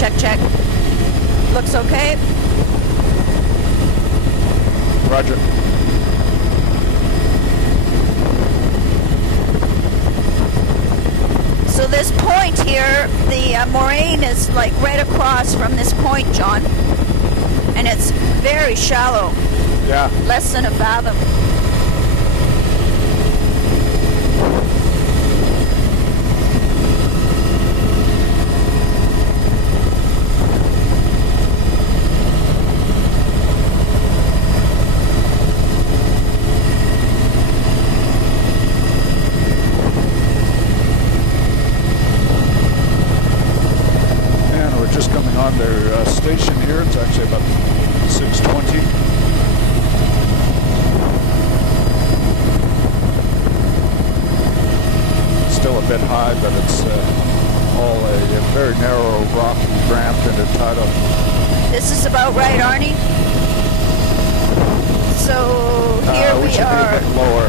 Check, check. Looks okay. Roger. So this point here, the moraine is like right across from this point, John. And it's very shallow. Yeah. Less than a fathom. On their station here. It's actually about 6:20. Still a bit high, but it's all a very narrow rocky ramp into tidal. This is about right, Arnie. So here we should are. Be a bit lower.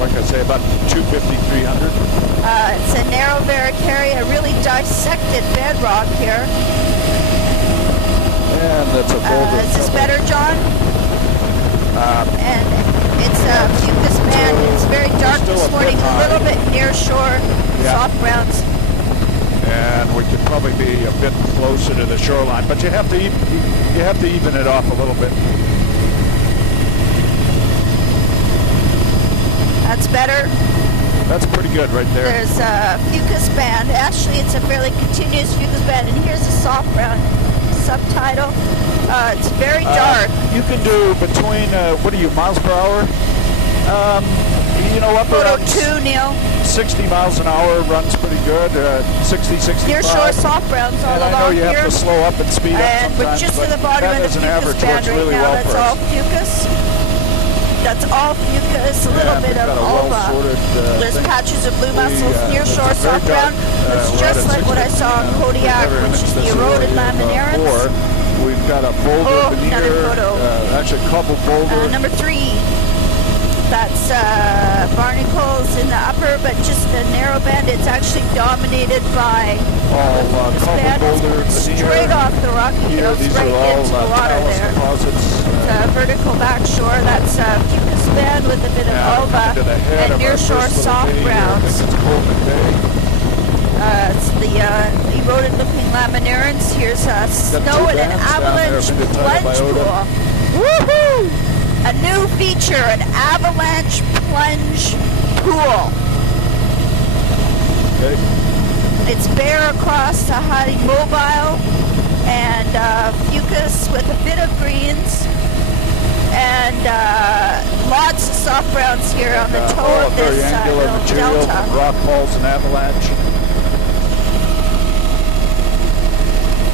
Like I say, about 250, 300. It's a narrow Varicaria, really dissected bedrock here. And that's a boulder. Is this better, John? And it's a fucus band. It's very dark this morning. A little bit near shore, soft browns. And we could probably be a bit closer to the shoreline, but you have to even it off a little bit. That's better. That's pretty good right there. There's a fucus band. Actually, it's a fairly continuous fucus band, and here's a soft brown subtidal. It's very dark. You can do between, what are you, miles per hour? You know, up Photo around 2, Neil. 60 miles an hour runs pretty good. 60, 65. Near shore soft browns all along here. I know you have to slow up and speed up sometimes. We're just at the bottom of the fucus band right now. That's all fucus. That's all fucus, a little bit of alba. There's patches of blue mussels near shore soft brown. It's just like what I saw in Kodiak, which is the eroded laminarans. We've got a boulder veneer, another photo. Actually a couple boulder. Number 3. That's barnacles in the upper, but just a narrow band. It's actually dominated by this band. Straight off the rocky hills, right into the water there. It's a vertical back shore. That's a fucus band with a bit of alba and near shore soft browns. It's the eroded looking laminarans. Here's a snow and an avalanche plunge pool. Woohoo! A new feature, an avalanche plunge pool. Okay. It's bare across the highly mobile and fucus with a bit of greens and lots of soft browns here on the toe of this delta. Rock falls and avalanche.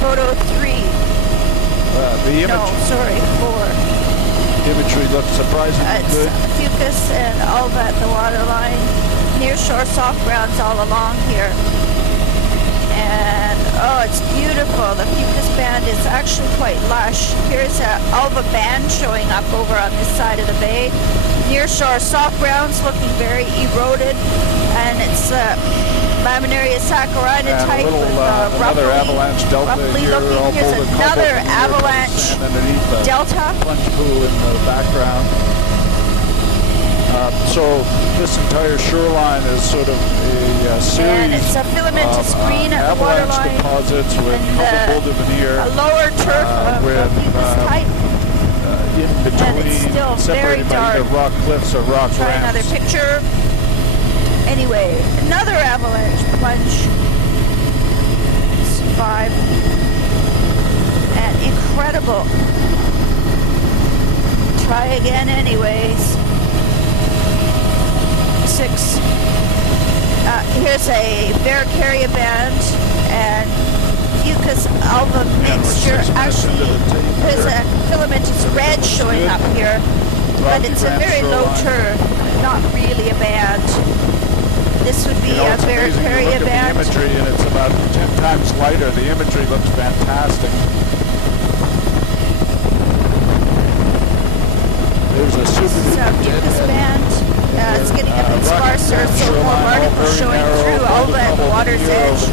Photo 3. The image. No, sorry, 4. Imagery looks surprisingly good. It's fucus and alba at the waterline. Near shore soft browns all along here. And oh, it's beautiful. The fucus band is actually quite lush. Here's a alba band showing up over on this side of the bay. Near shore soft browns looking very eroded. And it's Laminaria saccharinida type with another avalanche delta here, looking. Here's another avalanche delta. Plunge pool in the background. So this entire shoreline is sort of a series and it's a filamentous green at the waterline. Deposits with couple boulder veneer. A lower turf of fucus type. In between, and it's still very dark. Either rock cliffs or rock ramps. Try another picture. Anyway, another avalanche plunge. 5. And incredible. Try again anyways. 6. Here's a Varicaria band and fucus alba mixture. Actually, there's a filamentous red showing up here, but it's a very low turf, not really a band. This would be a Varicaria band. The imagery, and it's about 10 times lighter. The imagery looks fantastic. There's a super fucus band. It's getting a bit sparser, so more barnacles showing through alba at the water's edge.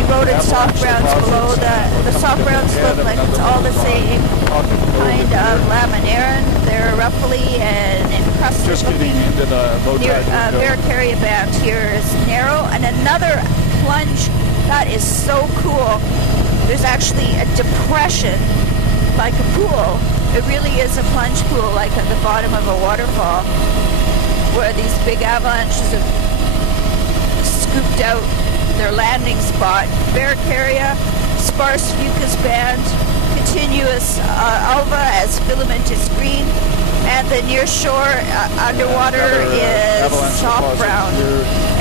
Eroded soft browns below the soft browns look like it's all the same kind of laminarin. They're roughly an encrusted Just getting looking. into the low tide window. Barracaria band here is narrow, and another plunge that is so cool. There's actually a depression like a pool. It really is a plunge pool, like at the bottom of a waterfall, where these big avalanches have scooped out their landing spot. Barracaria, sparse fucus band, continuous alva as filamentous green, and the near shore underwater is soft brown.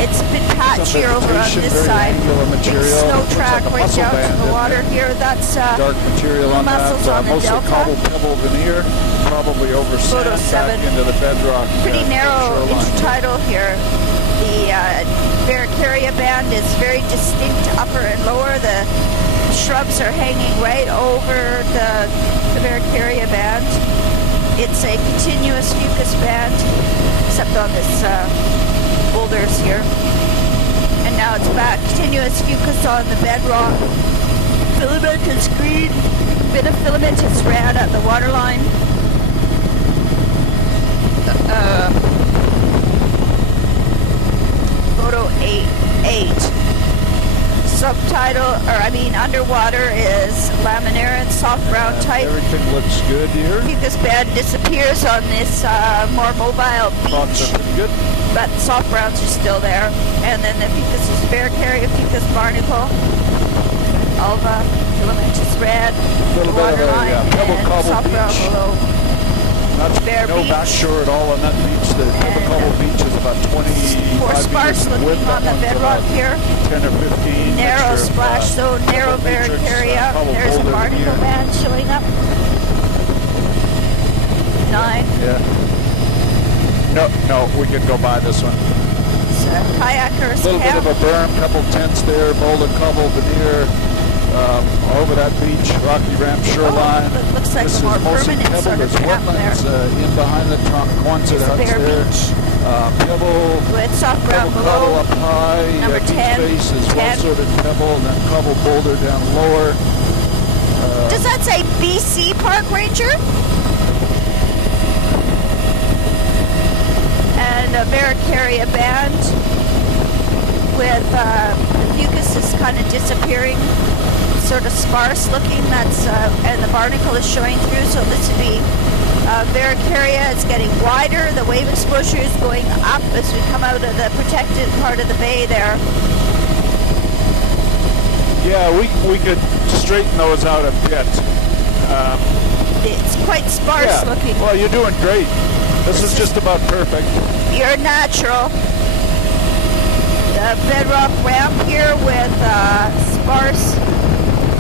It's a bit patchier over on this side. Big snow track right down to the water here. That's dark material on mussels that, on the mostly delta. cobble pebble veneer, probably over Photo sand back 7. into the bedrock. Pretty narrow shoreline. intertidal here. The Barracaria band is very distinct upper and lower. The shrubs are hanging right over the Barracaria band. It's a continuous fucus band, except on this boulders here. And now it's back. Continuous fucus on the bedrock. Filamentous green. Bit of filamentous red at the waterline. Photo 8. Subtitle, underwater is laminarin, soft brown type. Everything looks good here. Fucus band disappears on this more mobile Rocks beach, are pretty good. but soft browns are still there. And then the fucus is Barracaria, fucus barnacle, alva, filamentous red, A little bit of a waterline, pebble and cobble soft brown beach. below. Not Bare no beach. backshore at all on that beach. The Pebble Cobble Beach is about 25 More meters sparse in looking width. on the That one's bedrock about here. 10 or 15. Narrow mixture of, splash zone, narrow pebble matrix, Barracaria. cobble There's a boulder barnacle veneer. band showing up. 9. Yeah. No, we can go by this one. It's a kayaker's A little bit camp. of a berm, couple tents there, boulder cobble veneer. Over that beach, Rocky Ramp shoreline. Oh, it looks like This a more is mostly permanent pebble. sort of There's camp wetlands in behind the Quonset There's a huts bare there. beach. Pebble, With soft brown pebble cobble below. up high. Number Beach 10, face is 10. well-sorted pebble, and then cobble boulder down lower. Does that say BC Park Ranger? And a Barracaria band with the fucus is kind of disappearing, sort of sparse looking. That's and the barnacle is showing through. So this would be Barracaria. It's getting wider. The wave exposure is going up as we come out of the protected part of the bay there. Yeah, we could straighten those out a bit. It's quite sparse looking. Well, you're doing great. This is just about perfect. You're natural. The bedrock ramp here with sparse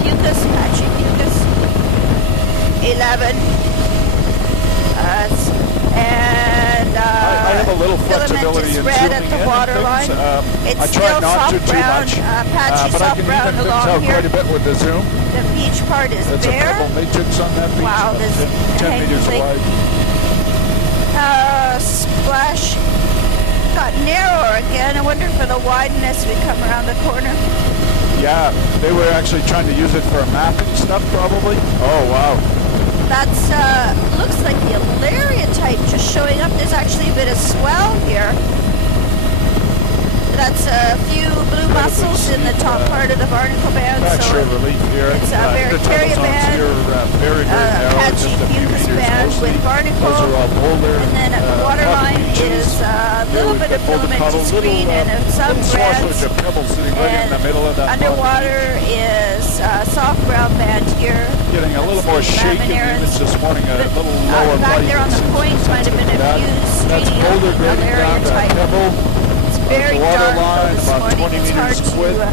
fucus, patchy fucus. 11. And I have a little flexibility in red at zooming the in waterline. and things. It's I try still not soft to too brown, much, patchy but I soft can brown even things along out here. quite a bit with the zoom. The beach part is That's a bare. pebble matrix on that beach. Wow, about this 10 meters thing. wide. Splash got narrower again. I wonder if it'll widen as we come around the corner. Yeah, they were actually trying to use it for mapping stuff, probably. Oh, wow. That's looks like the Alaria type just showing up. There's actually a bit of swell here. That's a few blue mussels in the top part of the barnacle band. Backshore relief here. It's a The Barracaria tunnel zones band, here are very, very narrow, patchy just a few fucus meters band mostly. with barnacle. Those are all boulder. And then at the waterline is a little bit of filamentous green and some reds. Of pebbles sitting right in the middle of that Underwater is soft brown band here. Getting a little more shake in the image this morning, a little lower back light. there on the point might have been a few That's stringing boulder grading Alaria down to type. pebble. It's very the water dark though line, this about morning. 20 It's hard meters to, width.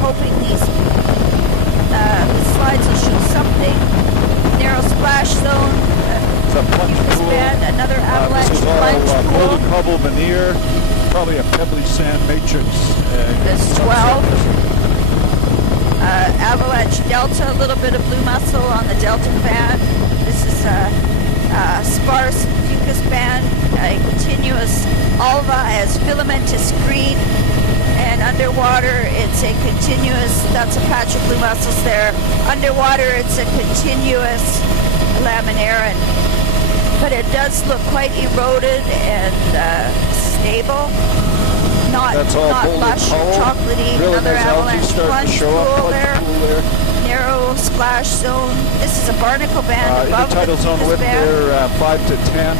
hoping these the slides will show something. Narrow splash zone. It's a plunge Fucus pool. band, another avalanche This is all plunge pool. boulder cobble veneer, probably a pebbly sand matrix. There's 12. Avalanche delta, a little bit of blue mussel on the delta band. This is a sparse fucus band, a continuous alva as filamentous green, and underwater, it's a continuous, that's a patch of blue mussels there. Underwater, it's a continuous laminarin. But it does look quite eroded and stable. Not lush or chocolately. Really Another nice algae avalanche starting to plunge show up, pool plunge there. pool there. Narrow splash zone. This is a barnacle band above the Intertidal zone fucus width band. there, 5 to 10.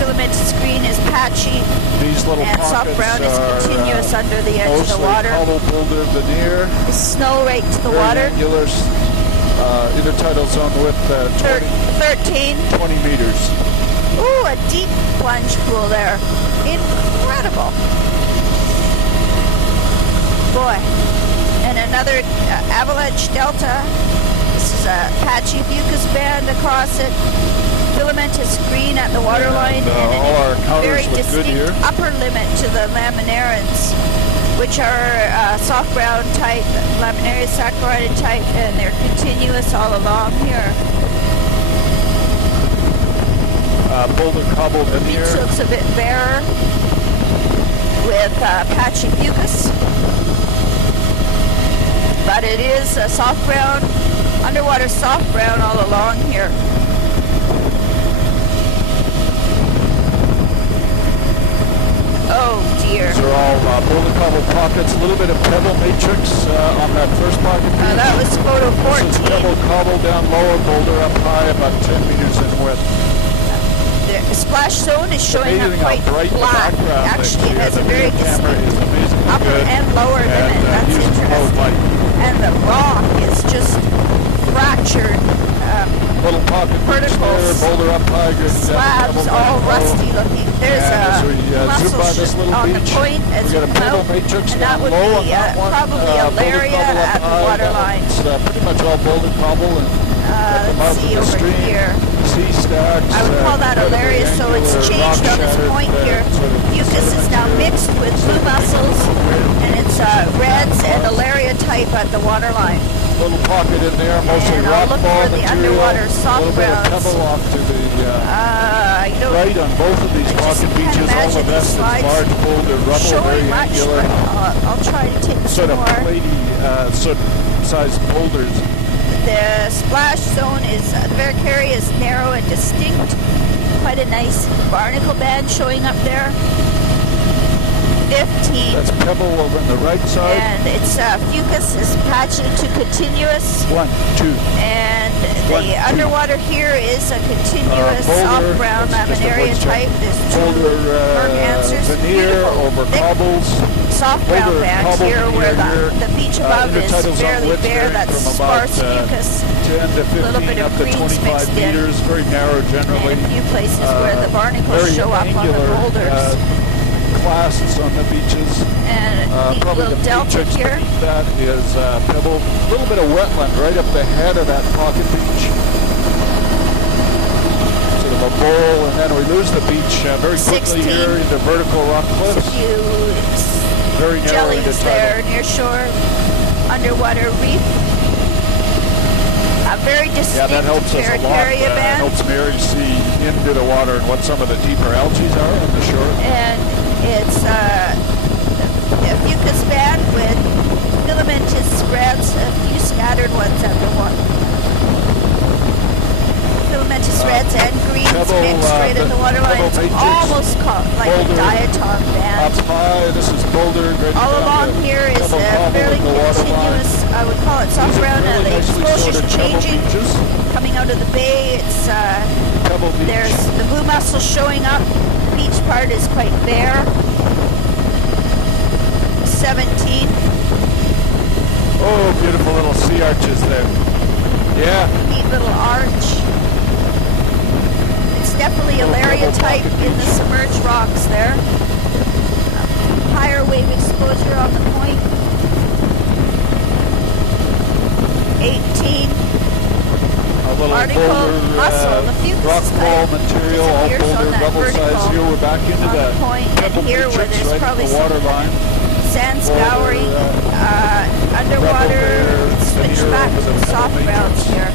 Filamentous green is patchy, These little and pockets soft brown is are continuous under the edge of the mostly water. cobble boulder veneer. The snow right to the Very water. angular, intertidal zone width 13. 20 meters. Ooh, a deep plunge pool there. Incredible. Boy. And another avalanche delta. This is a patchy fucus band across it. Filamentous green at the waterline, and all our a encounters very look good here. distinct upper limit to the laminarins, which are soft brown type, laminarius saccharidid type, and they're continuous all along here. Boulder cobble The veneer. beach looks a bit barer with patchy fucus, but it is a soft brown, underwater soft brown all along here. Oh dear. These are all boulder cobble pockets. A little bit of pebble matrix on that first pocket. That was photo This is 14. pebble cobble down lower, boulder up high, about 10 meters in width. The splash zone is showing up Amazing how quite bright the black. background Actually, it is. has a The very video camera is distinct amazingly upper good. and lower limit. And, That's uses low interesting. light. And the rock is just fractured. Little pocket beach Verticals. there, boulder up high, good Slabs all rusty looking. There's as we zoom mussel by this little on the beach, point as we you got a come pebble out, matrix and that down would low on be that one. probably a Boulder laria cobble up at the high. water That line. one's, pretty much all boulder cobble and at the mouth Let's see of the over stream. here. Sea stacks. I would call that a laria, so it's changed on this point here. Fucus is now mixed with blue mussels, and it's reds and alaria type at the waterline. Little pocket in there, mostly And I'll rock look ball for the material. underwater soft A little bit of browns. pebble off to the You know, right on both of these I just pocket can't beaches. All imagine the these rest is slides large boulder rubble, showing very much, angular. but I'll try to take Sort some of more. platy, sized boulders. The splash zone is, the Varicaria is narrow and distinct. Quite a nice barnacle band showing up there. 15. That's pebble over on the right side. And its fucus is patchy to continuous. 1, 2. And One, the two. underwater here is a continuous Boulder, soft brown that's just a laminaria voice check. type. There's two Boulder answers. veneer Beautiful, over thick, cobbles. soft brown Boulder band cobble here where veneer the beach above is intertidal zone fairly width bare. varying That's from about, sparse fucus. 10 to 15 little bit of up to greens 25 mixed in. meters. Very narrow generally. And a few places where the barnacles Very show up on the angular, boulders. clasts on the beaches. And a neat Probably little the delta matrix here. beneath that is pebble. A little bit of wetland right up the head of that pocket beach. Sort of a bowl, and then we lose the beach very quickly 16. here into vertical rock There's a cliffs. few Very narrow into jellies there near shore. Underwater reef. A very distinct Yeah, that helps us a lot. Varicaria band. Helps Mary see into the water and what some of the deeper algae are on the shore. And it's a fucus band with filamentous spreads, a few scattered ones at the one. Filamentous reds and greens pebble, mixed right in the waterline. pebble It's matrix, almost like boulder, a diatom Up band. high, this is boulder. Right All down along to here is pebble a cobble fairly in the waterline. continuous, I would call it soft These are brown. really The nicely exposure's sorted pebble changing. beaches. Coming out of the bay, it's Pebble beach. there's the blue mussel showing up. The beach part is quite bare. 17. Oh, beautiful little sea arches there. Yeah. Neat little arch. It's definitely a Alaria type in the submerged rocks there. Higher wave exposure on the point. 18. A little Article boulder, muscle, the fucus rock type wall material, all disappears on boulder that rubble size vertical here. We're back into on the the point, and pebble here where matrix, there's right probably at the water some line. sand Boulder, scouring, underwater, rubble there, switch veneer back over to the soft pebble browns matrix. here.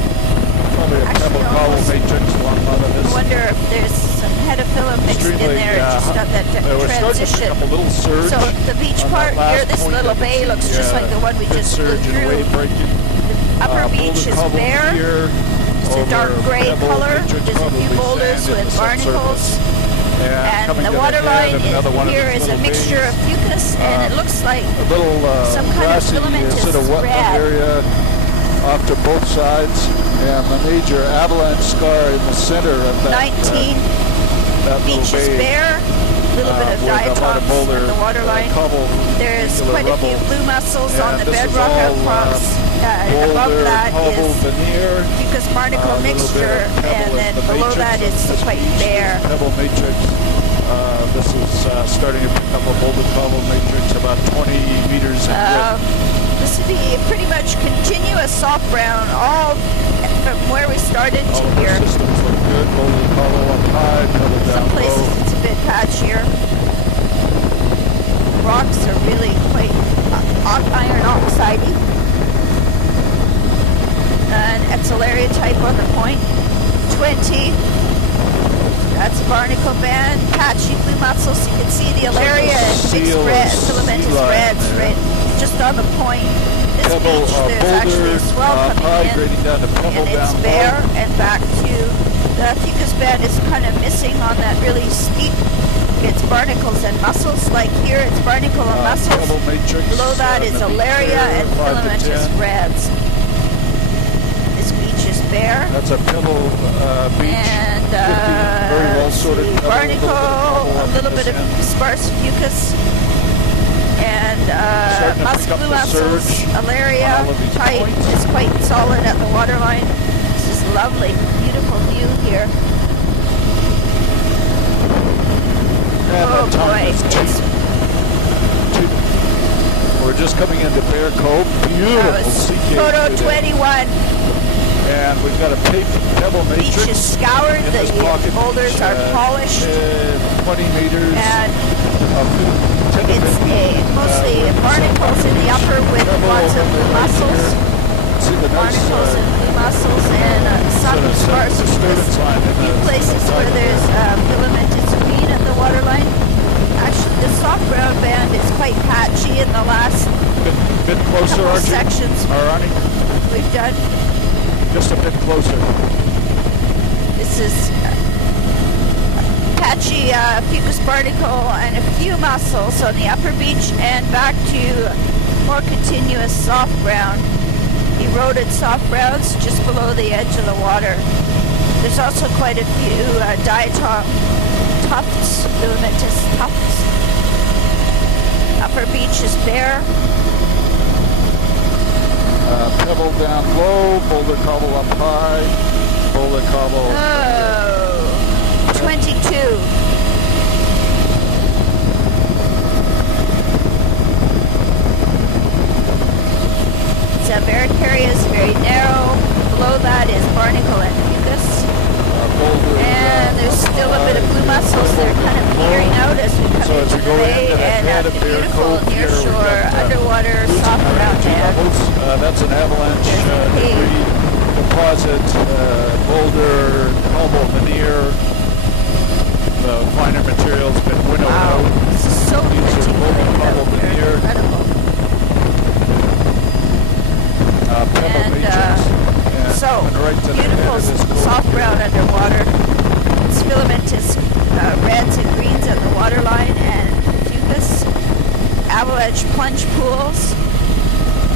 probably a Actually, pebble cobble almost. matrix along a lot of I this. wonder if there's some hedophyllum mixed in there just on that We're starting to pick transition. up a little surge. So the beach on part that here, last this point. little I can bay see, looks just like the one we big just flew surge and through. wave breaking. Upper Boulder beach is cobble bare. here, It's a over dark gray pebble color. matrix, There's a few probably boulders sand in with the barnacles. subsurface. And coming And the to water head line of another one of here these is a little mixture bays. of fucus, and it looks like A little some kind of grassy filamentous sort of wetland red. area off to both sides, and the major avalanche scar in the center of that 19 that beach little is bay, bare. A little bit of with a lot of diatoms boulder, on the water line. cobble, There's angular quite a few rubble. blue mussels on And the this is bedrock all, outcrops. And above boulder, that cobble, is veneer, fucus barnacle a little bit mixture, of pebble and in then the below matrix that of is this quite beach. bare. Pebble matrix. This is starting to pick up a boulder cobble matrix about 20 meters in width. This would be pretty much continuous soft brown, all from where we started All to of the here. systems look good. Boulder cobble up high, pebble down Some places low. it's a bit patchier. Rocks are really quite iron oxidey. An Exolaria type on the point. 20. That's a barnacle band. Patchy blue mussels. You can see the Alaria and mixed seal red, or filamentous sea lion reds there. right just on the point. This Pebble, beach, there's actually a swell high, coming in. grading down to pebble And it's down bare low. and back to the fucus band is kind of missing on that really steep. It's barnacles and mussels. Like here, it's barnacle and mussels. Pebble matrix. Below that is the beach Alaria there, and 5 to filamentous 10. reds. This beach is bare. That's a pebble beach. And very well sorted pebble, barnacle, a little bit of sparse fucus. And Starting to pick up blue the mussels, surge Alaria on all of these type points. is quite solid at the waterline. This is lovely, beautiful view here. And Oh the time boy, is it's We're just coming into Bear Cove. Beautiful sea cave photo view there. 21. And we've got a pebble Beach matrix. is scoured, in the this pocket boulders beach, are polished, 20 meters. and of 10 to it's 15, mostly with barnacles in the upper with pebble lots of on the blue right mussels. here. See the nice Barnacles and blue mussels, and some sort of sparse disturbance line in few the places where side there's there. filamentous green at the waterline. Actually, the soft brown band is quite patchy in the last Bit closer, couple Archie. sections Arnie, we've done. just a bit closer. This is patchy fucus barnacle and a few mussels on the upper beach, and back to more continuous soft brown, eroded soft browns just below the edge of the water. There's also quite a few diatom tufts, filamentous tufts. Upper beach is bare. Pebble down low, boulder cobble up high, boulder cobble. Oh, 22. Varicaria is very narrow. Below that is barnacle and fucus. Boulder, And there's still a bit of blue mussels. They're kind of clearing out as we come So as into we the go bay, into the and head at of the Bear beautiful Cove here, we've nearshore got, underwater soft brown band. That's an avalanche There's a cave. debris deposit, boulder, cobble, veneer. The finer material's been winnowed Wow, out. this is so These are pretty. boulder cobble veneer, Incredible. pebble And, matrix. And So, coming right to the head beautiful of this cove soft here. brown underwater. It's filamentous reds and greens at the waterline, and fucus, avalanche plunge pools,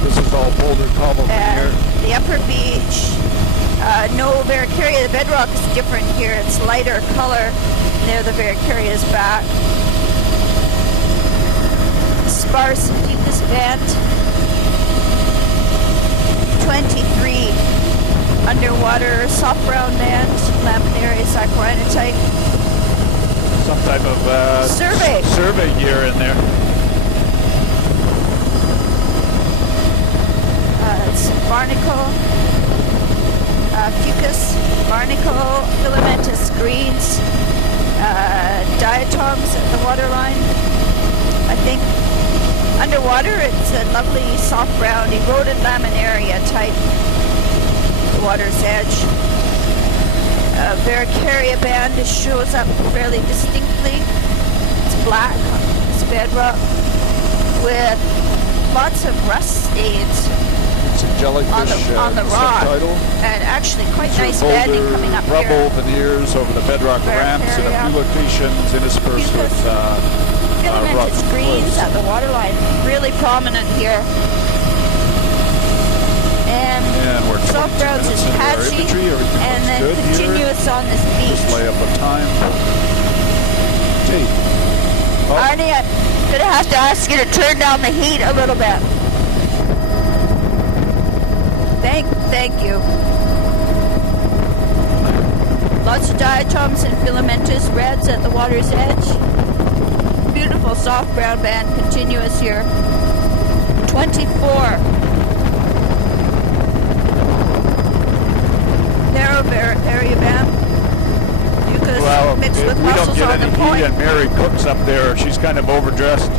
This is all boulder cobble and veneer. the upper beach. No Varicaria. The bedrock is different here. It's lighter color. There the Varicaria's back. Sparse fucus band. 23 underwater soft brown band, Laminaria saccharinotite. Some type of survey gear in there. It's barnacle, fucus, barnacle, filamentous greens, diatoms at the waterline. I think underwater it's a lovely soft brown eroded laminaria type, the water's edge. Varicaria band just shows up fairly distinctly. It's black, it's bedrock, with lots of rust stains It's a jellyfish on the rock, subtitle. and actually quite Through nice banding boulder, coming up rubble, here. veneers over the bedrock ramps in a few locations interspersed with Filamentous rock greens cliffs. at the waterline, really prominent here. And And we're 20 soft browns is minutes into our patchy, imagery. Everything and looks then good here. continuous on this beach. Just lay up a time. Tape. Oh, Arnie, I'm gonna have to ask you to turn down the heat a little bit. Thank you. Lots of diatoms and filamentous reds at the water's edge. Beautiful soft brown band, continuous here. 24. Narrow area band. Mucus well, mixed with we don't mussels get on the any point. heat, and Mary Cook's up there. She's kind of overdressed.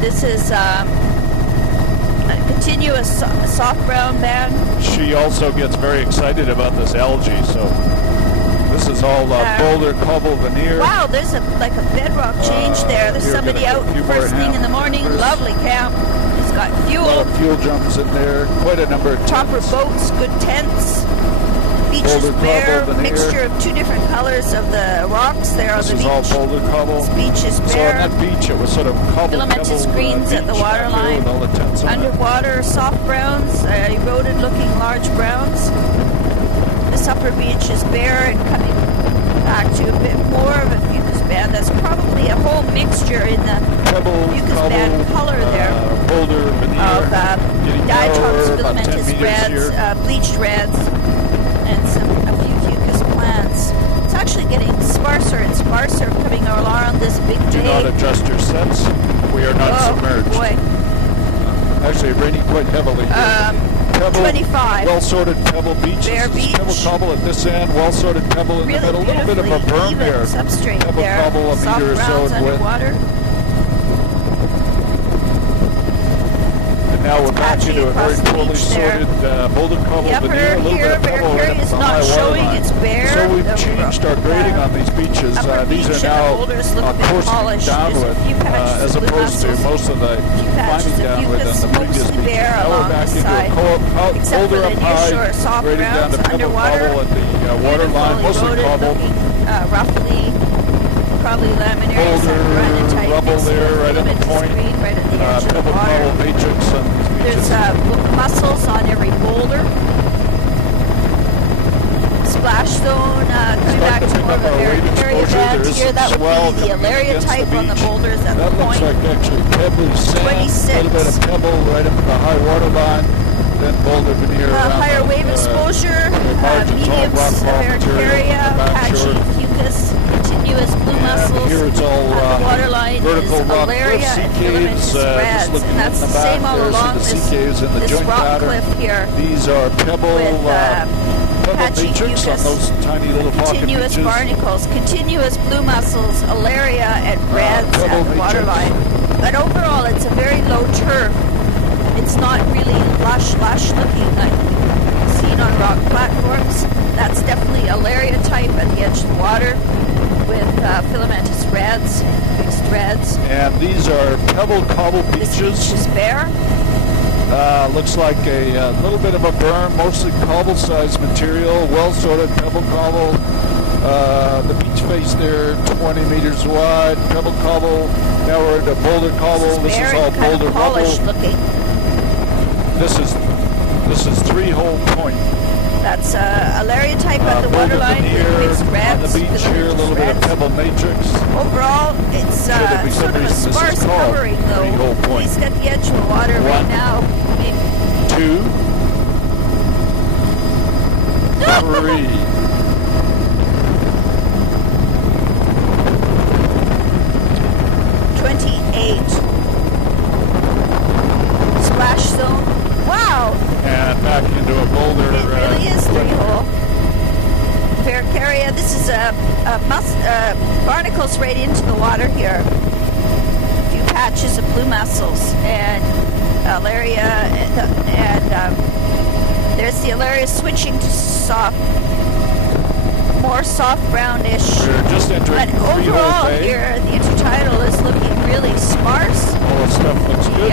This is a continuous soft brown band. She also gets very excited about this algae, so this is all boulder, cobble, veneer. Wow, there's like a bedrock change there. There's you're somebody gonna out get a few more first thing in the morning. hampers. Lovely camp. It's got A lot fuel, of fuel jumps in there. Quite a number of proper tents. boats, good tents. Beach is Boulder, bare, cobble, veneer. mixture of two different colors of the rocks there on This the is all beach. boulder, cobble. This beach is So on bare. that beach, it was sort of cobble, Filamentous pebble, greens at the beach water out there line. with all the tents on it. Underwater, soft browns, eroded looking large browns. This upper beach is bare and coming back to a bit more of a fucus band. That's probably a whole mixture in the Pebble, fucus cobble, band color there boulder, veneer, of getting diatoms, narrower, about 10 filamentous meters reds, here. bleached reds, and a few fucus plants. It's actually getting sparser and sparser coming along this big Do not bay. adjust your sets. We are not Oh submerged. boy. Actually, raining quite heavily here. Pebble, 25. well-sorted pebble beaches. Bare It's beach. Pebble cobble at this end, well-sorted pebble in Really the middle. A little bit of a beautifully berm even there. substrate Pebble there. cobble a Soft meter or so browns in width. underwater. And now we're back patchy into a very across the poorly beach there. sorted boulder cobble The upper veneer. A little here, bit of pebble right Varicaria up is the not high water showing, line. it's bare. So we've The changed our grading on these beaches. upper These beach are and the now boulders look a bit coursing polished. downward There's a few patches as of blue opposed to mussels. most of the Few patches climbing of downward on fucus, the previous mostly beach. bare Now we're along back the into side. a Except for boulder the up nearshore high, soft grading down browns to pebble underwater. cobble at the water line, Beautiful, mostly eroded cobble. looking, roughly, probably laminaries Boulder, and granite rubble there right at the point. right at the edge of the Pebble water. cobble matrix on these beaches. There's mussels on every boulder. Splash zone, coming back to more of a Varicaria band here. That would be the Alaria type on the boulders at the That looks point. like actually pebbly sand, 26. a little bit of pebble right up at the high water line, then boulder veneer around Higher the, wave exposure, margins, all mediums, rock fall material Varicaria, on the back patchy shore. fucus, continuous blue And mussels. here it's all At the waterline vertical is rock Alaria cliff, sea and caves, filamentous just reds, looking and that's in the the back same all there, so along the sea this, caves and the this joint rock pattern. cliff here. These are pebble, With, pebble patchy matrix on fucus, those tiny little pocket continuous beaches. barnacles, continuous blue mussels, Alaria, and reds pebble at the matrix. waterline. But overall, it's a very low turf. It's not really lush looking like seen on rock platforms. That's definitely Alaria type at the edge of the water with filamentous reds, mixed reds. And these are pebble cobble This beaches. beach is bare. Looks like a little bit of a berm, mostly cobble-sized material, well-sorted pebble cobble. The beach face there, 20 meters wide, pebble cobble. Now we're into boulder cobble. This is Bare all and kind boulder of polished rubble. looking. This is three-hole point. That's Alaria type at the Boulder waterline veneer with mixed reds. on the beach here, a little bit of reds. pebble matrix. Overall, it's there'd be some sort of a reason this is sparse called covering though. Three-Hole At Point. least at the edge of the water right One. now. Maybe 2, 3. Splash zone. Wow! And back into a boulder. It really is three-hole. Varicaria. This is barnacles right into the water here. A few patches of blue mussels and Alaria and there's the area switching to soft, more soft brownish. We're just entering But overall Bay. here, the intertidal is looking really sparse. All the stuff looks The good.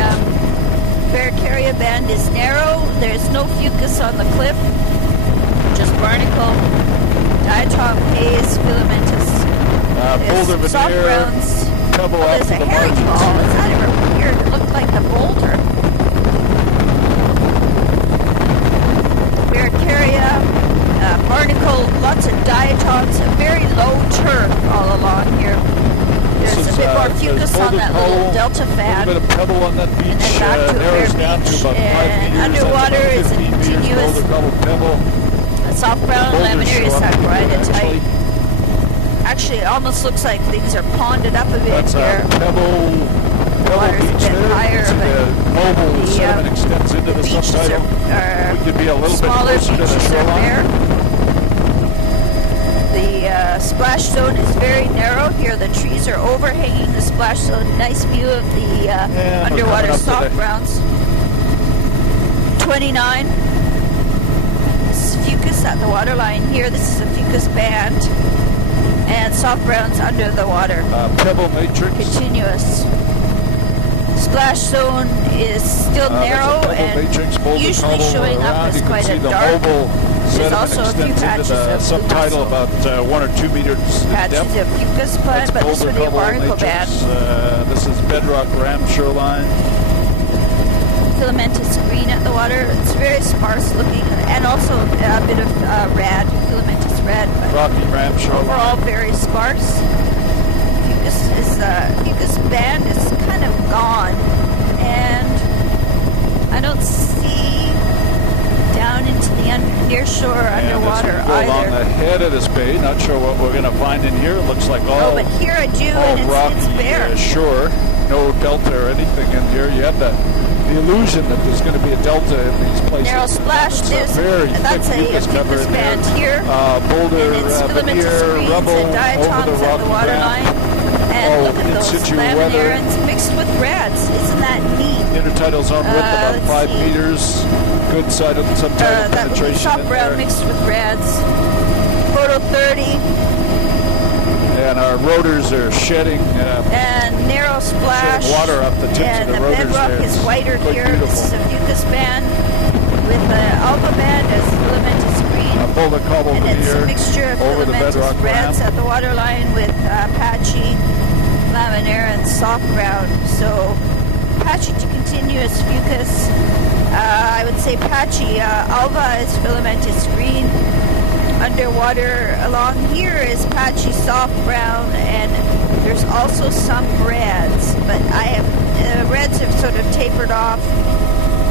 Barracaria band is narrow. There's no fucus on the cliff, just barnacle, diatom, haze, filamentous. Boulder There's soft veneer, browns. pebble Oh, off there's to a the herring margins. ball. Is that ever weird? It looked like the boulder. Barracaria, barnacle, lots of diatoms, a very low turf all along here. There's This a is, bit more there's fucus on boulder that coal, little delta A fan. little bit of pebble on that beach. And then back to a narrows bare down beach, to about 5 and meters. underwater That's is a about 15 meters continuous boulder cobble pebble. A soft brown Boulders laminaria show up saccharide here, type. Actually, it almost looks like things are ponded up a bit That's here. pebble water's a beach bit there. higher, See but the mobile the, sediment extends into the beaches subtitle. are We could be a little bit smaller closer to the beaches are shoreline. bare. The splash zone is very narrow here. The trees are overhanging the splash zone. Nice view of the we're underwater coming up to soft the- browns. 29. This is fucus at the waterline here. This is a fucus band. And soft browns under the water. Pebble matrix. Continuous. Splash zone is still narrow that's a pebble and matrix, boulder usually cobble showing up around. as You can quite see a the dark. mobile sediment also a few extends into patches the of subtitle blue about 1 or 2 meters in patches depth. of fucus plant, That's but this boulder would be a cobble barnacle matrix. band. This is bedrock ram shoreline. Filamentous green at the water. It's very sparse looking, and also a bit of red, filamentous red, but Rocky ram shoreline. overall very sparse. Fucus band is kind of gone, and I don't see down into the near shore underwater And as we go along either. the head of this bay, not sure what we're going to find in here. It looks like Oh, all but here I do, all and rocky it's bare. shore. No delta or anything in here. You have the illusion that there's going to be a delta in these places. Narrow splash. It's There's very that's thick a mucus cover fucus in there. band here. Boulder And it's filamentous veneer, greens rubble and over diatoms the at the rocky waterline. ram. And all look at in those situ weather. laminarans mixed with reds. Isn't that neat? Intertidal zone width about let's 5 see. meters. Good side of the subtidal That would be penetration soft in brown there. mixed with reds. Photo 30 And our rotors are shedding and narrow splash. shedding water off the tips And of the the rotors bedrock there. is whiter Quite here. beautiful. This is a fucus band with the alpha band as filamentous green. Boulder cobble And it's a veneer mixture of over the filamentous bedrock reds ram. at the waterline with patchy, laminaire, and soft brown. So patchy to continuous fucus. I would say patchy. Alva is filamentous green. Underwater along here is patchy soft brown, and there's also some reds, but reds have sort of tapered off,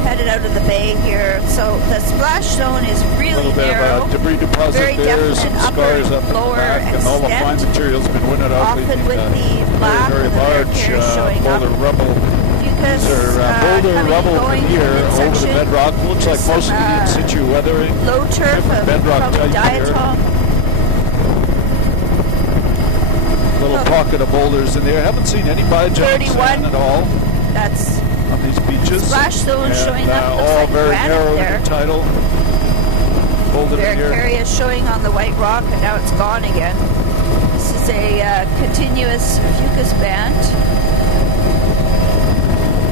headed out of the bay here. So the splash zone is A really little bit narrow. of a debris deposit very there, some definite scars upper, up in the lower back, and all the fine extent. material's been winnowed out, Often leaving with the very, black very of the large barrier showing up. boulder rubble. Fucus, These are boulder coming, rubble going here in over the midsection. bedrock. Looks like There's mostly some, in situ weathering. Low turf different of bedrock probably type here. diatom. Little pocket of boulders in there. Haven't seen any biogenetic 31. sand at all That's on these beaches. splash zone And, showing up. Looks all like very granite narrow there. intertidal. Boulder veneer. Barracaria showing on the white rock, and now it's gone again. This is a continuous fucus band.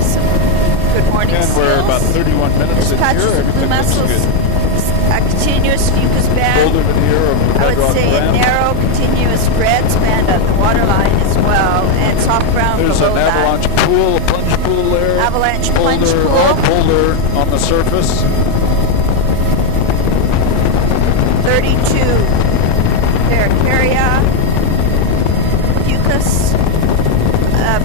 Some good morning And we're seals. about 31 minutes There's in patches here. of blue Everything looks mussels. good. A continuous fucus band. Boulder veneer over the I would bedrock say a ram. narrow, continuous reds band at the waterline as well, and soft brown There's below an avalanche pool, a plunge pool there. that. Avalanche plunge Boulder, pool. all boulder on the surface. 32. Barracaria. Fucus.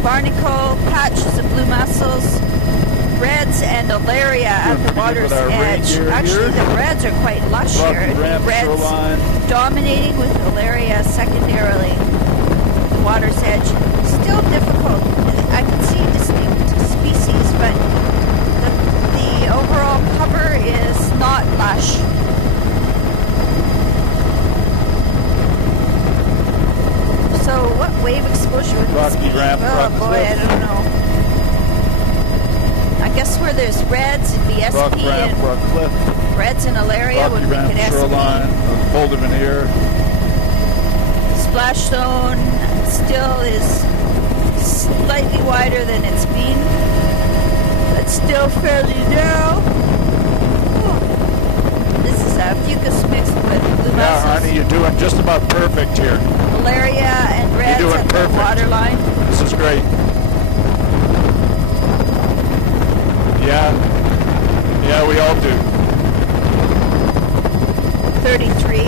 Barnacle. Patches of blue mussels. Reds and alaria at the Looking water's at our edge. reindeer Actually, here. the reds are quite lush Rocky here. ram Reds shoreline. dominating with alaria secondarily. The water's edge. Still difficult. I can see distinct species, but the overall cover is not lush. So what wave exposure would this Rocky be? ram Oh front boy, I cliff. don't know. I guess where there's reds, it'd be Rock SP Ramp, and Rock Cliff, Reds and Alaria Rocky would look Ramp, at Shoreline, SP. Boulder Veneer. Splash Zone still is slightly wider than it's been, but still fairly narrow. This is a Fucus mixed with Blue Yeah, Mussels. Arnie, you're doing just about perfect here. Malaria and Reds You're doing at the perfect. waterline. This is great. Yeah, we all do. 33.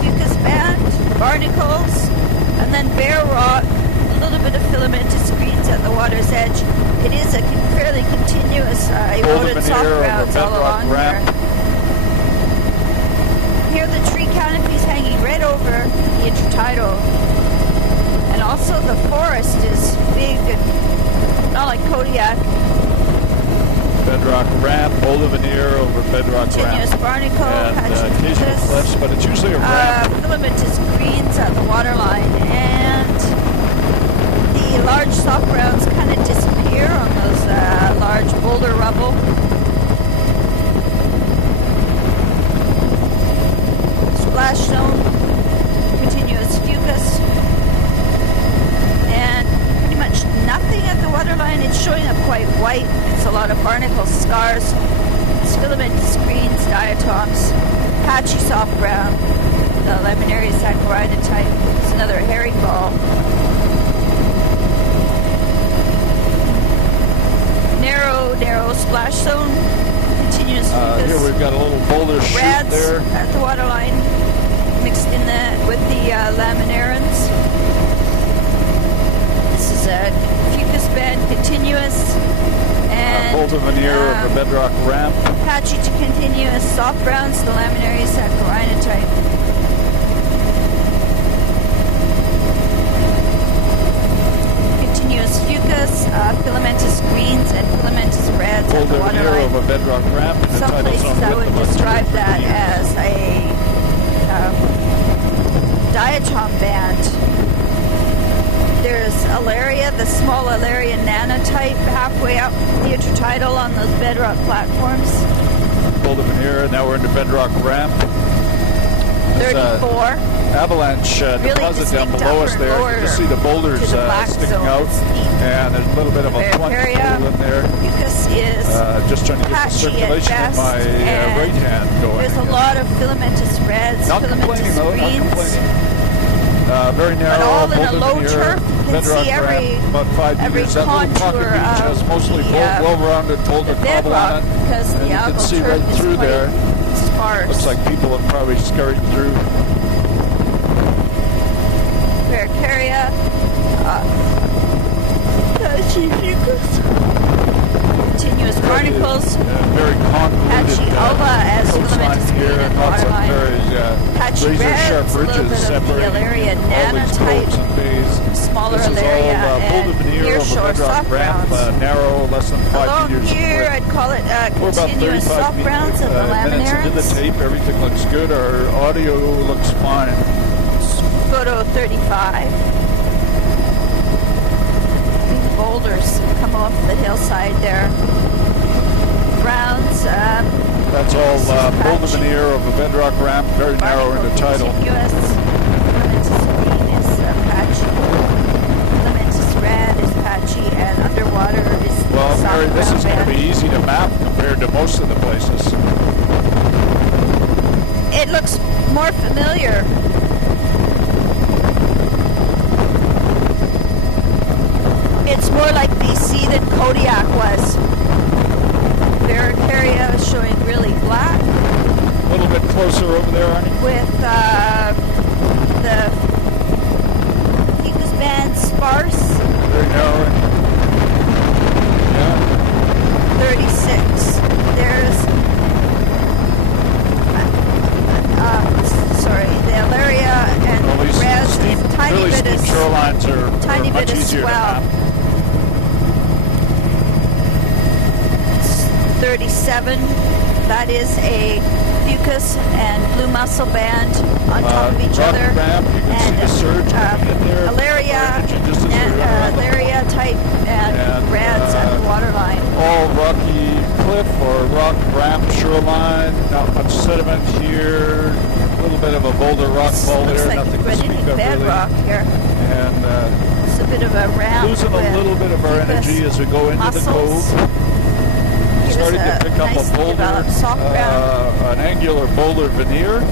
Fucus Band, Barnacles, and then Bear Rock, a little bit of filamentous greens at the water's edge. It is a fairly continuous eroded soft Veneer grounds over all Bedrock along here. Ramp. Here the tree canopies hanging right over the intertidal. And also the forest is big and not like Kodiak. Bedrock Ramp, Boulder Veneer over Bedrock Continuous Ramp. barnacle, And occasional Pachacus, cliffs, but it's usually a ramp. filamentous greens at the waterline, and the large soft grounds kind of disappear on those large boulder rubble. Splash zone, continuous fucus, and pretty much nothing at the waterline. It's showing up quite white. It's a lot of barnacle scars, filamentous greens, diatoms, patchy soft ground. The Laminaria saccharinida type. It's another herring ball. Narrow splash zone. Continuous fucus. Here we've got a little boulder chute Reds there. at the waterline, mixed in with the laminarans. This is a fucus band continuous. And Boulder Veneer over Bedrock Ramp. patchy to continuous soft browns, the Laminaria saccharinida type. Continuous fucus, filamentous greens, and filamentous reds at the Boulder Veneer waterline. over Bedrock Ramp. And the Some tidal places zone I with would the most describe different that years. as a diatom band. There's Alaria, the small Alaria nanotype, halfway up the intertidal on those bedrock platforms. Boulder Veneer. Now we're into Bedrock Ramp. There's a 34. avalanche Really deposit down distinct below upper us and there. You lower can just see the boulders to the black sticking zone. out. It's deep. And there's a little bit of a plunge Barbaria. hole in there. Fucus is Just trying to get the patchy at circulation in best, my and right hand going. there's a again. lot of filamentous reds, Not complaining filamentous though, not greens. complaining. Very narrow, But all in a Boulder low Veneer, turf. You can Bedrock see every- Ramp, about 5 every meters. That little pocket contour beach has of mostly the, well-rounded boulder The cobble bedrock, on it. because And the you can algal see turf right is through quite there. sparse. Looks like people have probably scurried through. Barbaria, patchy fucus, continuous barnacles, Very convoluted patchy alba as coastline filamentous green here. and Lots of waterline. very Patchy razor-sharp reds, a little ridges bit of the separating Alaria all these nanotype, coves and bays. smaller This is Alaria, all and Boulder Veneer over nearshore Bedrock soft Ramp, browns. narrow, less than 5 Along meters here, width. I'd call it We're about continuous 35 soft browns of the minutes into the laminarans. tape. Everything looks good. Our audio looks fine. Photo 35. Big boulders come off the hillside there. Browns, That's all Boulder Veneer over Bedrock Ramp. Very narrow into tidal. continuous. Filamentous green is patchy. Filamentous red is patchy, and underwater is Well, soft Mary, this brown is going to band. be easy to map compared to most of the places. It looks more familiar. It's more like BC than Kodiak was. Barracaria is showing really black A little bit closer over there, Arnie. with the fucus band sparse. Very narrow. Yeah. 36. There's sorry, the Alaria and Well, these Res, steep, tiny really bit steep of shorelines are tiny much bit of easier to swell. map. 37. That is a fucus and blue mussel band on top of each Rocky other. Ramp, you can And see the surge coming in there. Alaria, You just just as we went around the Alaria type and reds at the waterline. all rocky cliff or rock ramp shoreline. Not much sediment here. A little bit of a boulder rock fall Looks there. like Nothing to granitic speak of really. bedrock here. And It's a bit of a ramp. losing a little bit of our energy as we go into the cove. Starting to pick up a boulder, an angular boulder veneer.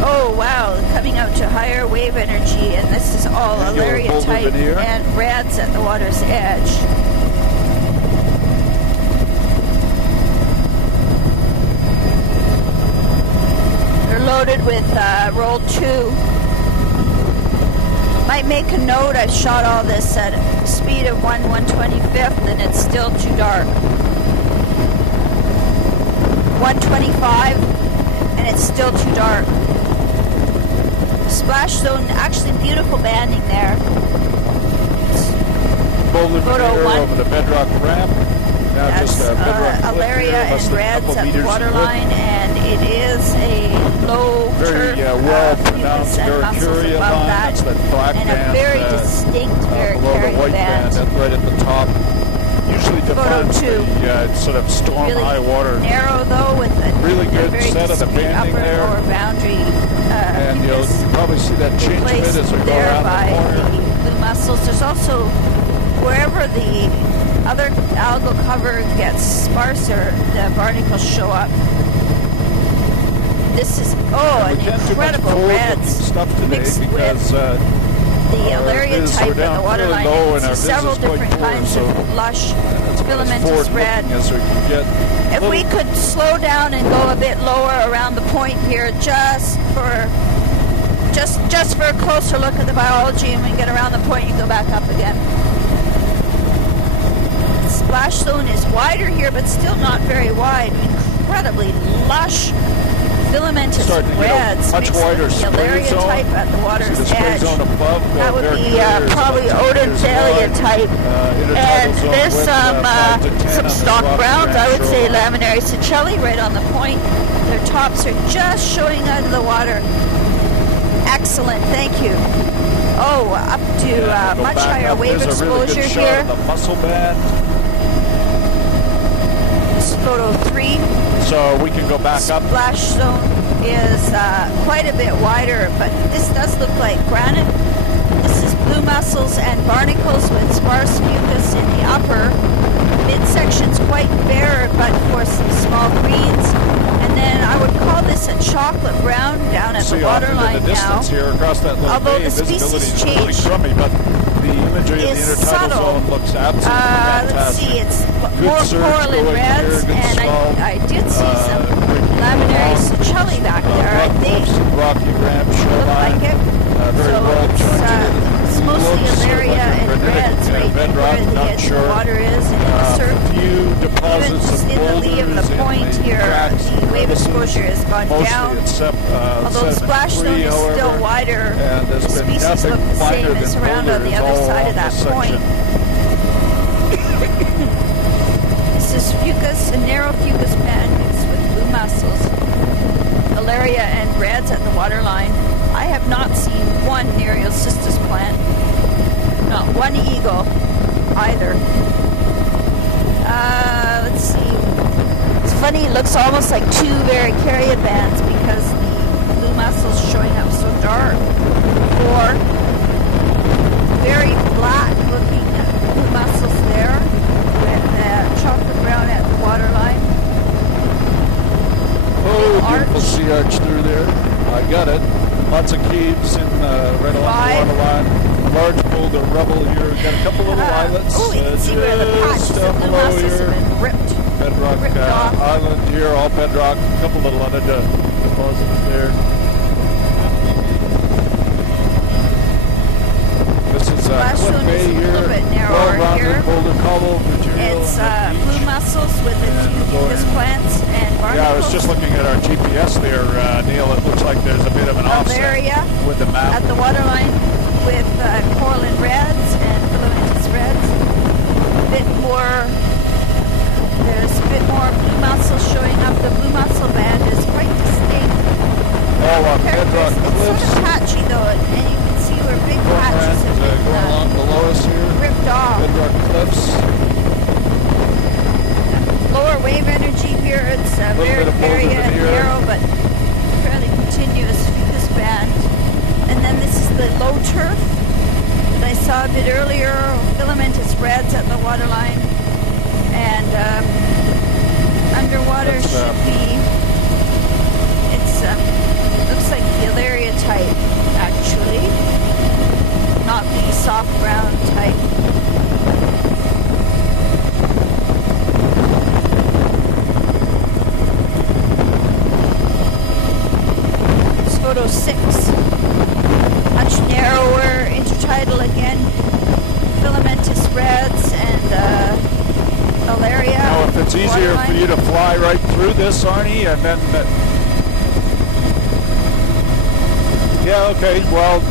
Oh wow, coming out to higher wave energy, and this is all Angular Alaria boulder type veneer. and reds at the water's edge. They're loaded with roll 2. Might make a note, I've shot all this at a speed of 1/125th and it's still too dark. 125 and it's still too dark. Splash zone, actually beautiful banding there. Boulder Photo veneer 1. over the bedrock ramp. Now That's just a bedrock cliff Alaria here, less and than a reds couple at the meters in width. waterline, and it is a low Very turf, well mucus pronounced and mussels Barracuria above line. that, That's that black and band a very distinct below the Barracuria white band. That's right at the top. Usually defines two. the sort of storm Really high water. narrow though, with a Really good very set of the discrete banding upper there. and lower boundary. And you'll mucus probably see that change a bit placed as we go there around by the corner. the blue mussels. There's also wherever the other algal cover gets sparser, the barnacles show up. This is an We can't do much incredible forward-looking reds stuff today mixed because with the our Alaria viz, type we're and down the waterline. fairly low And and our see several viz is quite different poor, kinds so of lush as filamentous red. forward-looking as we can get. If we could slow down and go a bit lower around the point here, just for a closer look at the biology, and we get around the point, you go back up again. The splash zone is wider here, but still not very wide. Incredibly lush filamentous Starting to get a reds much mixed wider with the spray Alaria zone. type at the See water's the spray edge. zone above That would be Barracuria is probably about 10 meters Odenthalia wide. type. Intertidal And zone this width, 5 to 10 some on this stock rocky browns, I would ramp say shoreline. Laminary Seychelles right on the point. Their tops are just showing out of the water. Excellent, thank you. Oh, up to Yeah, go much back higher up. wave There's a really exposure good shot here. of the mussel band. This is photo 3. So we can go back up. Splash zone is quite a bit wider, but this does look like granite. This is blue mussels and barnacles with sparse mucus in the upper. Midsection's quite bare, but for some small greens. And then I would call this a chocolate brown down at the See off into waterline the now. distance here across that little Although bay. the species Visibility is really change crummy, but the imagery of the is intertidal subtle. zone looks absolutely Let's fantastic. see, it's Good more surge coral and going reds, here, good and swell. I did see some Breaking Laminary along. Seychelles back there, I Rock think. cliffs and rocky ramp Look shoreline. like it. Very So well it's, jointed. it's mostly Looks sort of Alaria like a and granitic, reds right bedrock, where the not edge of sure. the water is, and in the A surf. few Even deposits just of in the lee of boulders the point in the here, cracks the and wave crevices. exposure has gone Mostly down. it's Although the splash zone sediment-free, is still however, wider, and there's the been species nothing look the finer same as than around on the boulders other all side of along that this point. section. This is fucus, a narrow fucus band mixed with blue mussels, Alaria and reds at the waterline. I have not seen one Nereocystis plant, not one eagle either. Let's see. It's funny, it looks almost like two Barracuria bands because the blue mussels showing up so dark. Or very black looking blue mussels there with chocolate brown at the waterline. Oh, arch. beautiful sea arch through there. I got it. Lots of caves in right along Five. the waterline. Large boulder rubble here. Got a couple little islets. Oh, you can see where the patches just of down blue below mussels here. have been ripped. Bedrock ripped off. island here, all bedrock. A couple little deposits there. This is Splash Cliff zone Bay is a here. little bit narrower Well-rounded here. boulder cobble material. It's on the blue beach. mussels with a And few going- fucus plants and barnacles. Yeah, I was just looking at our GPS there, Neil. It looks like there's a bit of an offset Alaria with the map. at the waterline with coral and reds and filamentous reds. A bit more, there's a bit more blue mussel showing up. The blue mussel band is quite distinct. All on Bedrock It's Cliffs. sort of patchy though, and you can see where big patches have Going been along below us here. ripped off. Bedrock Cliffs. Lower wave energy here. It's very narrow but fairly continuous fucus band. And then this is the low turf that I saw a bit earlier. Filamentous reds at the waterline, and underwater should be. It's looks like the Alaria type actually, not the soft brown type. Photo 6, much narrower, intertidal again, filamentous reds and Alaria. Now, if it's easier for you to fly right through this, Arnie, and then... yeah, okay, well,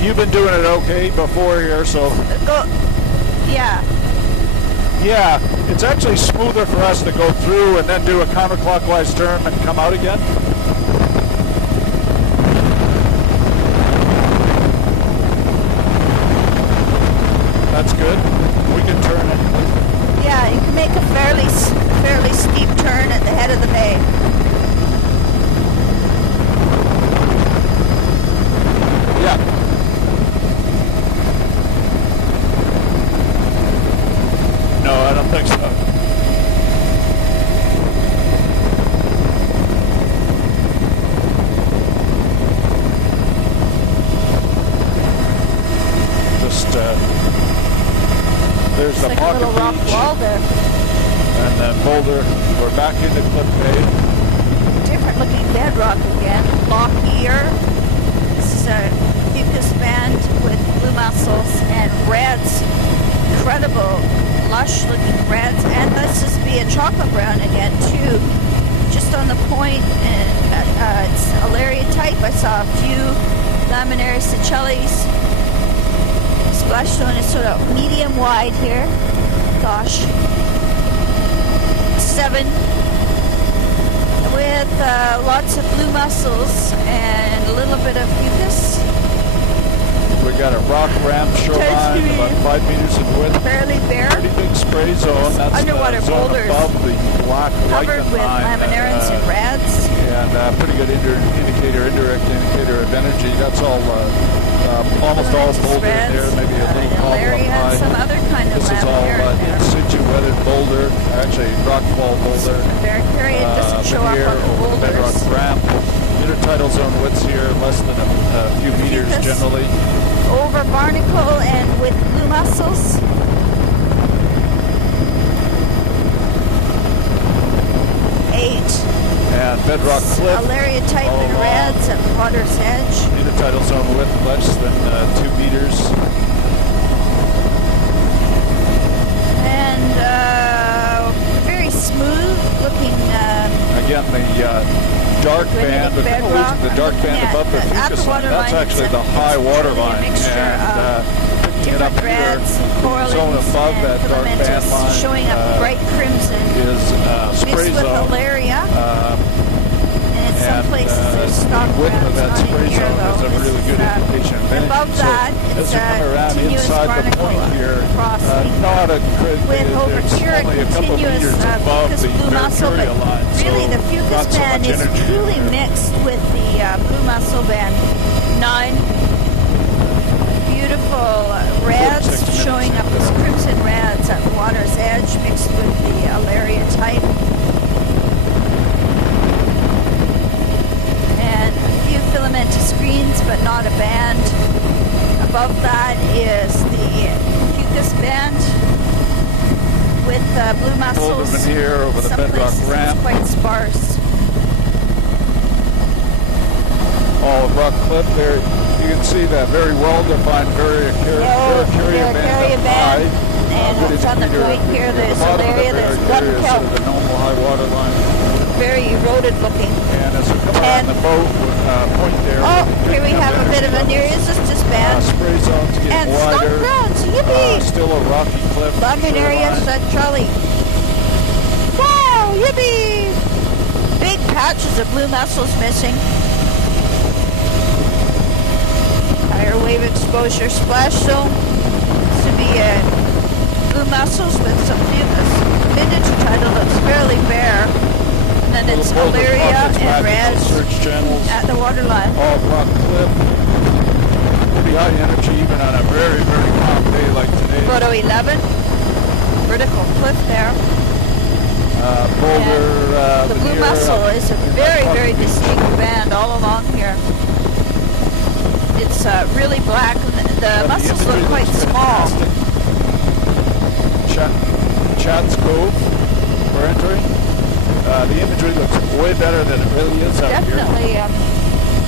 you've been doing it okay before here, so... Yeah. Yeah, it's actually smoother for us to go through and then do a counterclockwise turn and come out again. That's good. We can turn it. Yeah, you can make a fairly steep turn at the head of the bay. Yeah. No, I don't think so. There's it's the like Pocket a little rock Beach, wall there. and then Boulder. We're back into Cliff Bay. Different looking bedrock again, lockier. This is a fucus band with blue mussels and reds. Incredible, lush looking reds, and this is be a chocolate brown again too. Just on the point, and it's Alaria type. I saw a few Laminaria Seychellis. Splashstone is sort of medium wide here. Gosh. 7 with lots of blue mussels and a little bit of fucus. We got a rock ramp shoreline about 5 meters in width. Fairly bare. Pretty big spray zone. That's Underwater the zone boulders above the black covered lichen with line. laminarans and reds. And pretty good indirect indicator of energy. That's all almost all boulder in there, maybe a little cobble up high. Some other kind of This is all in situ weathered boulder, actually rock fall boulder. It doesn't show up here on the over the bedrock boulders. ramp. Intertidal zone widths here, less than a few meters generally. Over barnacle and with blue mussels. And bedrock cliff. Alaria type in reds at the water's edge. Intertidal zone width less than 2 meters. And very smooth looking. Again, the dark band, but the dark band above the fucus line, that's actually the high water line. And picking it up here, zone above that dark band line showing up bright crimson is spray mixed with zone. Alaria. And in some places there's stock width of grounds that on spray in here zone is a though. really good indication of energy. Above that, So it's as you come around continuous inside the barnacle point here, crossing. not a With over there's here only a couple continuous meters above fucus the blue mussel, but mercurial line. really so the fucus not so band much is energy truly there. mixed with the blue mussel band. 9 beautiful reds showing up as crimson reds at the water's edge mixed with the Alaria type. And a few filamentous greens, but not a band. Above that is the fucus band with blue mussels. Boulderman here over the Some bedrock places ramp. it's quite sparse. All rock cliff there. You can see that very well-defined Barracuda band. And it's on the point here. There's Alaria. There's one kelp. The normal high water line. Very eroded looking. And as we come around the boat point there. Oh, here we have a bit of a near resistance band. Spray zones getting And wider. stock grounds yippee! Still a rocky cliff. Laminaria shoreline. centrale. Wow, yippee! Big patches of blue mussels missing. Higher wave exposure splash zone. This would be blue mussels with some fucus. Mid-intertidal looks fairly bare. And then it's Little boulder Elyria pockets and back in those Reds search channels. at the waterline. All rock cliff. Pretty high energy even on a very, very calm day like today. Photo 11. Vertical cliff there. Boulder The blue veneer mussel up is a in very, that very Park Beach. distinct band all along here. It's really black. The mussels look imagery quite looks small. fantastic. Chad's Cove we're entering. The imagery looks way better than it really is out here. Definitely,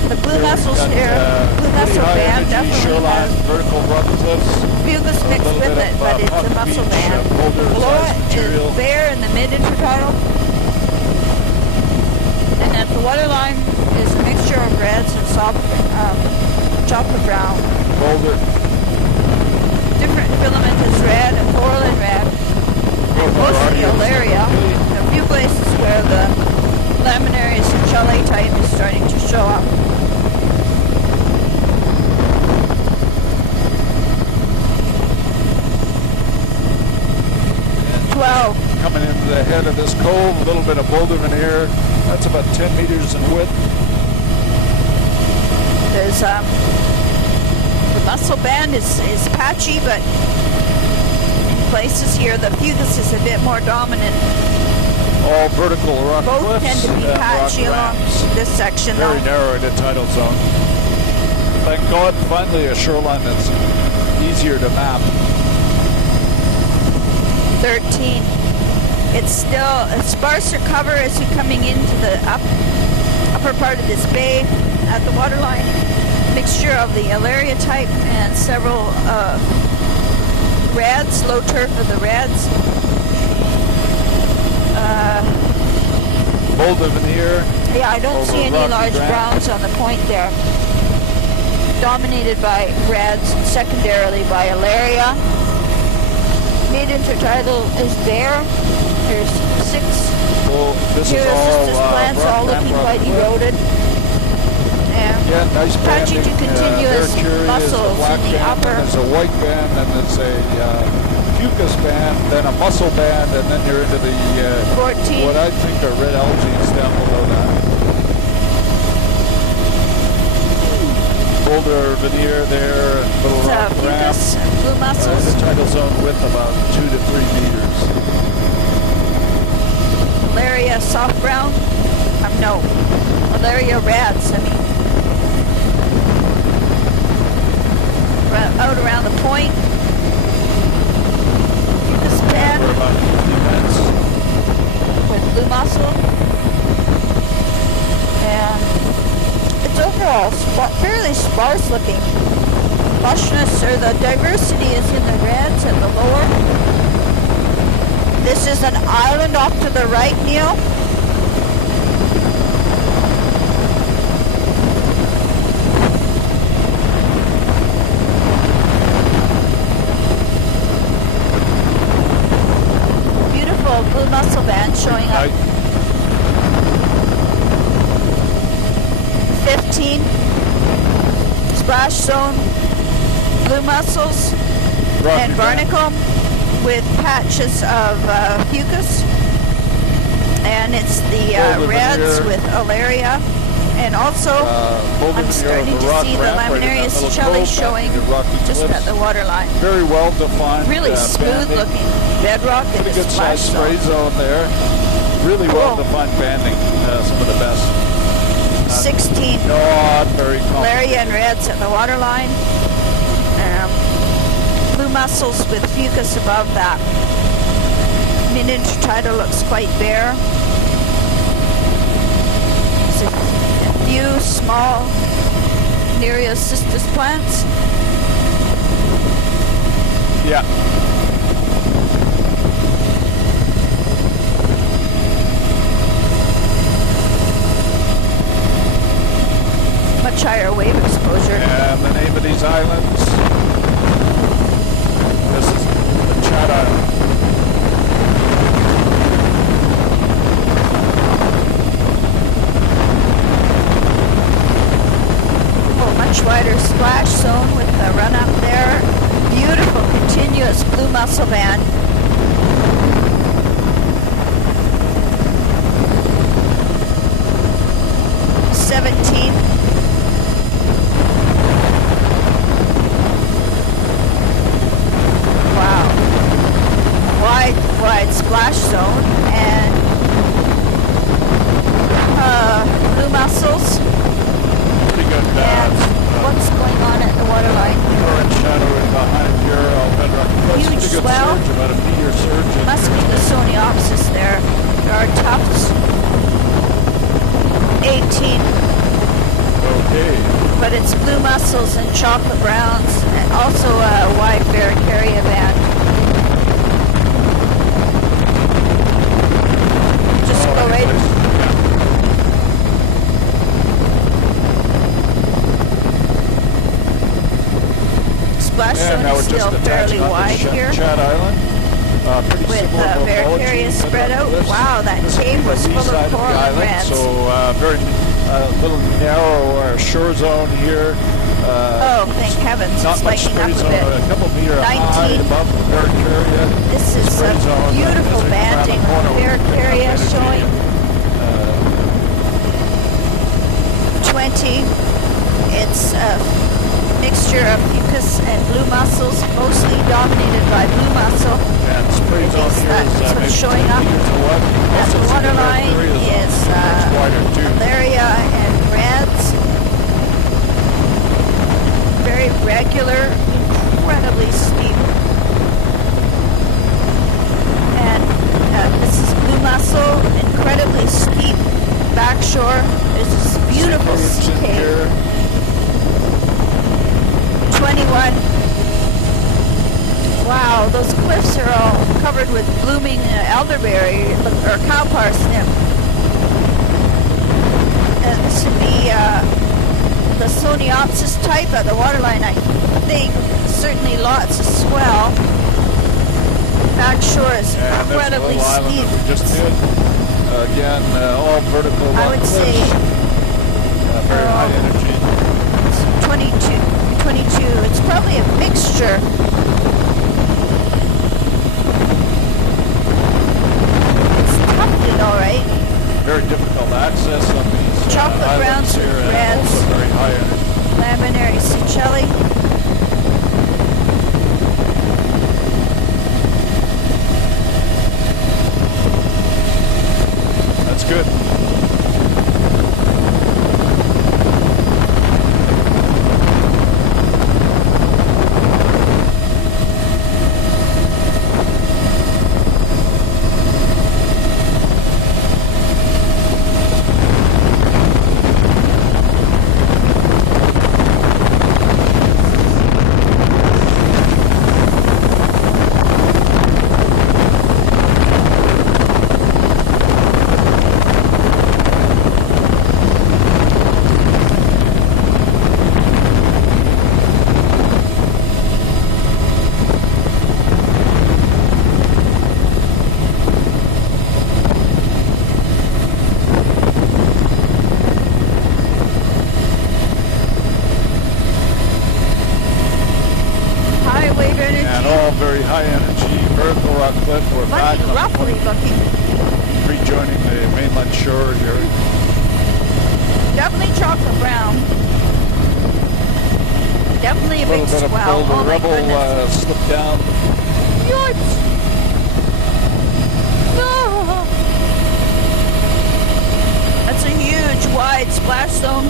the blue Here we've mussels got, here, blue pretty mussel high band energy definitely shoreline, has vertical rock cliffs. fugus a mixed little with bit it, of, but it's Puck a mussel Beach, band. boulder Below size it material. is bare in the mid-intertidal. And at the waterline is a mixture of reds and soft chocolate brown. Boulder. Different filament is red and coral and red. And most of the Elyria. There are a few places where the laminaria centrale type is starting to show up. And 12. coming into the head of this cove, a little bit of boulder veneer. That's about 10 meters in width. There's the mussel band is patchy, but in places here the fugus is a bit more dominant. All vertical rock Both cliffs tend to be and patchy rock along ramps. this section Very though. narrow in the tidal zone. Thank God, finally a shoreline that's easier to map. 13. It's still a sparser cover as you're coming into the upper part of this bay at the waterline. Mixture of the Elyria type and several reds, low turf of the reds. Boulder veneer. Yeah, I don't Over see any rocky large ground. browns on the point there. Dominated by reds and secondarily by Elyria. Mid-intertidal is bare. There's 6 So this is all Here's plants rock all ramp, looking rock quite cliff. eroded. And Yeah, nice patchy banding. to continuous very curious. mussels The black in the band, upper. then there's a white band, then there's a fucus band, then a mussel band, and then you're into the 14. what I think are red algae down below that. Boulder veneer there, and little It's rock ramp. fucus and blue mussels. The tidal zone width about 2 to 3 meters. Elyria soft brown. No, Elyria reds. I mean, out around the point. Fucus band For about 50 minutes. with blue mussel. And it's overall fairly sparse looking. Lushness or the diversity is in the reds at the lower. This is an island off to the right, Neil. Beautiful blue mussel band showing up. 15. Splash zone. Blue mussels Rocky and band. barnacle with patches of fucus. And it's the Boulder reds veneer. with Elyria. And also, Boulder I'm veneer starting of to a rock see the ramp right in laminaria that little centrale cove back showing in the rocky just cliffs. at the waterline. Very well defined. Really smooth banding. looking bedrock in Pretty the good splash sized spray zone. zone there. Really Cool. well defined banding. Some of the best. 16. Not very complicated. Elyria and reds at the waterline. Blue mussels with fucus above that. Mid-intertidal looks quite bare. There's a few small Nereocystis plants. Yeah. Much higher wave exposure. And the name of these islands. wider splash zone with the run up there. Beautiful continuous blue mussel band. Wow. Wide splash zone and blue mussels. Pretty good. And what's going on at the waterline here? Current shadowing behind your bedrock. That's Huge pretty good swell. surge, about a meter surge. Must be the Soniopsis there. There are tufts. 18. Okay. But it's blue mussels and chocolate browns, and also a wide Barracaria band. Just go right. Splash zone is still fairly wide here. Chat Island. Pretty With similar Barracaria spread out. Wow, that cave was full of coral and reds. So very little narrow shore zone here. Oh, thank heavens, Not it's much lighting up spray a zone, bit. a couple meter 19. high above the Barracaria. This is Spray a zone, beautiful as we come around the banding corner, of we pick up Barracaria energy. showing 20. It's a mixture of mucus and blue mussels, mostly dominated by blue mussel. And spray zone here is That's what's showing up. At the waterline is malaria and reds. Very regular, incredibly steep. And this is blue mussel, incredibly steep backshore. There's this beautiful sea cave. 21. Wow, those cliffs are all covered with blooming elderberry or cow parsnip. And this would be the Soniopsis type at the waterline, I think. Certainly lots of swell. Backshore is incredibly steep. We just did. Again, all vertical. I would cliffs. say very high energy. 22. It's probably a mixture. It's tufted, all right. Very difficult access on these chocolate browns here, with and reds. also very high energy. Laminary Cicelli. That's good. Very high energy, vertical rock cliff. We're back on roughly looking. rejoining the mainland shore here. Definitely chocolate brown. Definitely a big little bit of swell. boulder Oh my rebel goodness. slipped down. Yikes! No! That's a huge, wide splash zone.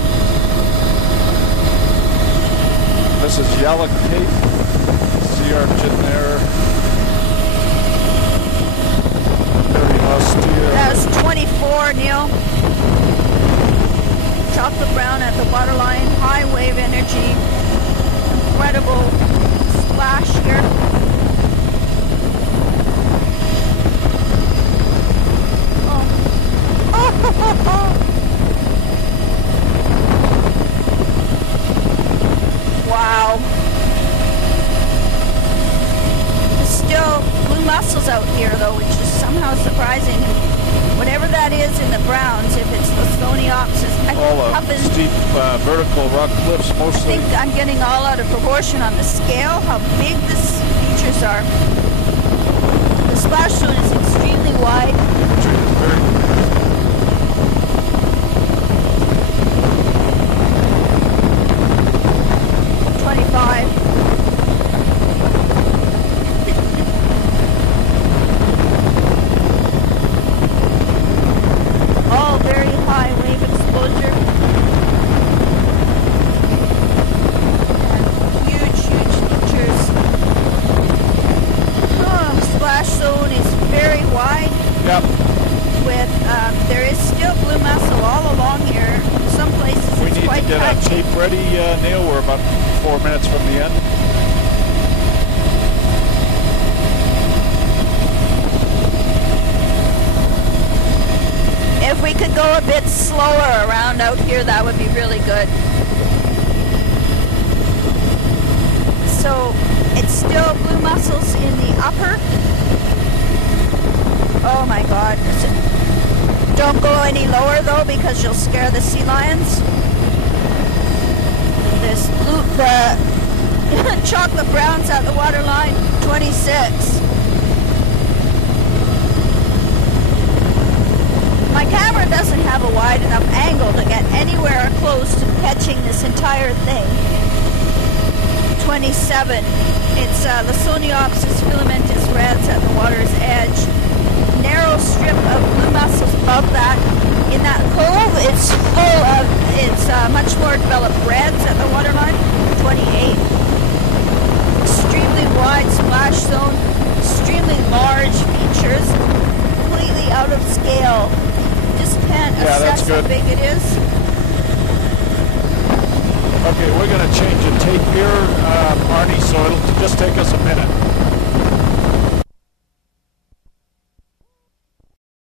This is Yellow Cape. Sea urchin there. Very austere. That's 24, Neil. Chocolate brown at the waterline. High wave energy. Incredible splash here. Oh. Wow. There's still blue mussels out here, though, which is somehow surprising. Whatever that is in the browns, if it's the Lysoniops is All up in, steep vertical rock cliffs I mostly. think I'm getting all out of proportion on the scale, how big these features are. The splash zone is extremely wide. Very 25. All very high wave exposure. And huge features. Oh, splash zone is very wide. Yep. With there is still blue mussel all along here. Some places We it's need quite to get patchy. a tape ready, Neil. We're about 4 minutes from the end. If we could go a bit slower around out here, that would be really good. So it's still blue mussels in the upper. Oh my God. Don't go any lower though because you'll scare the sea lions. This blue, the chocolate browns at the water line, 26. My camera doesn't have a wide enough angle to get anywhere close to catching this entire thing. 27. It's Lysoniopsis filamentous reds at the water's edge. Narrow strip of blue mussels above that. In that cove, it's full of, much more developed reds at the waterline. 28. Extremely wide splash zone. Extremely large features. Completely out of scale. Just can't assess how big it is. Okay, we're going to change the tape here, Arnie, so it'll just take us a minute.